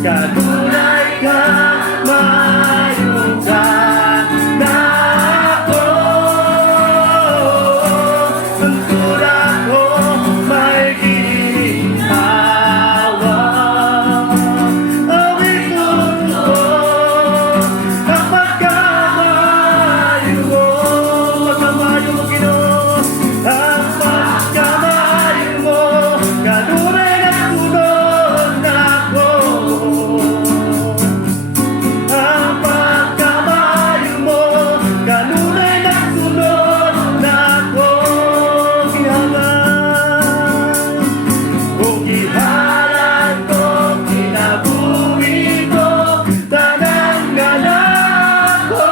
Kanunay ka mayugan na ako. Ang tura ko may ginhawa. Awit ko ang pagkamayo mo. Pagkamayo mo, Ginoo. Ang pagkamayo mo. Kanunay na sunod na ako. Ang pagkamayo mo. Kanunay na sunod na ako. Gihalan, kung gihalan ko, kinabuhi ko, tanang ngalan ko.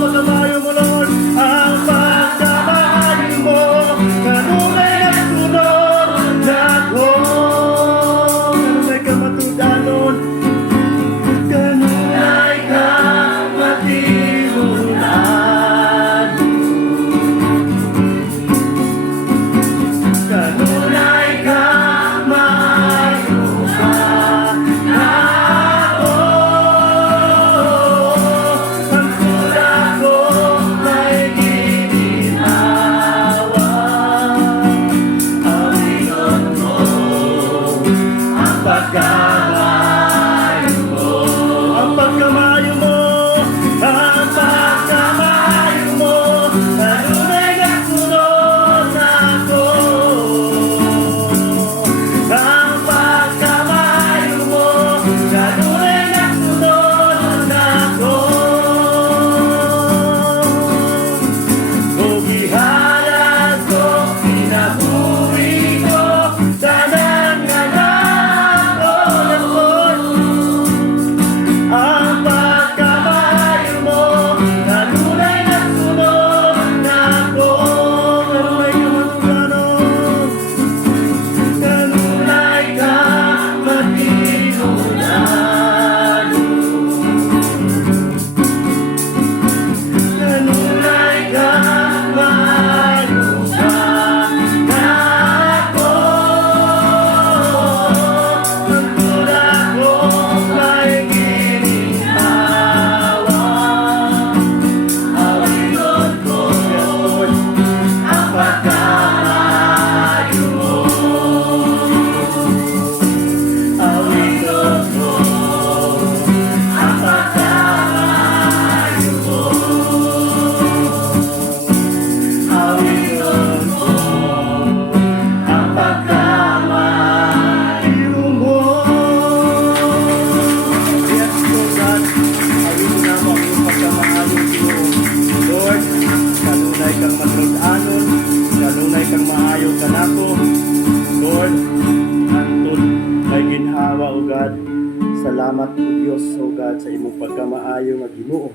Pagkamayo mo, Lord. Ang pagkamayo mo. Kanunay na sunod na ako. Kanunay ka matudanon. Kanunay ka matimulan. Kanunay ka mayugan na ako. Ang tura ko may ginhawa. Awit ko ang pagkamayo mo. Ang pagkamayo mo. Ang pagkamayo mo. Kanunay na sunod na ako. Ang pagkamayo mo. Kanunay na sunod na ako. Kung ihalad ko, kinabuhi ko, tanang ngalan ko, Lord. Ang pagkamayo mo, kanunay na sunod na ako. Kanunay ka matudanon. Kanunay ka matimulan. Kanunay ka mayugan na ako. Ang tura ko may ginhawa. Awit ko ang pagkamayo mo. Awit ko ang pagkamayo mo. Awit ko ang pagkamayo mo. Yes, Lord God. Awit na mo ang iyong pagkamayo, Ginoo. Lord, kanunay kang matulog-anon, kanunay kang maayo kanako. Lord, hantod may ginhawa, O God. Salamat, O Diyos, O God, sa imong pagkamaayo nga Ginoo.